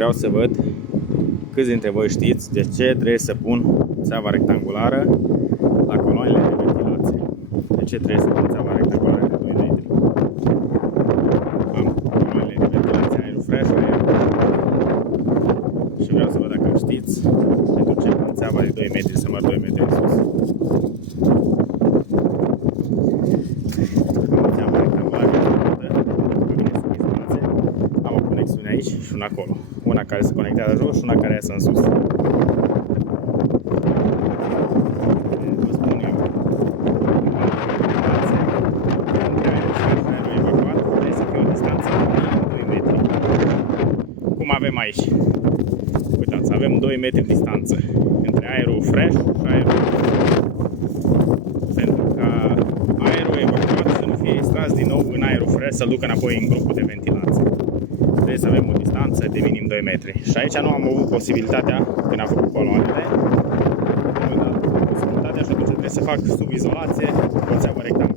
vreau să văd câți dintre voi știți de ce trebuie să pun țeava rectangulară la coloanele de ventilație. De ce trebuie să pun țeava rectangulară de 2 metri? Am coloanele de ventilație, aerul fresh, și vreau să văd dacă știți pentru ce pun țeava de 2 metri, să măr 2 metri în sus. Am țeava rectangulară, am o conexiune aici și una acolo. Una care se conectează jos și una care iasă în sus. Vă spun eu, între aerul și aerul evacuat trebuie să fie o distanță de 2 metri. Cum avem aici. Uitați, avem 2 metri distanță între aerul fresh și aerul pentru ca aerul evacuat să nu fie extras din nou în aerul fresh, să-l ducă înapoi în grupul de ventilație. Trebuie să avem o distanță de minim 2 metri. Și aici nu am avut posibilitatea, când am făcut coloanele, nu am avut posibilitatea și atunci trebuie să fac sub izolație o țeavă rectangulară.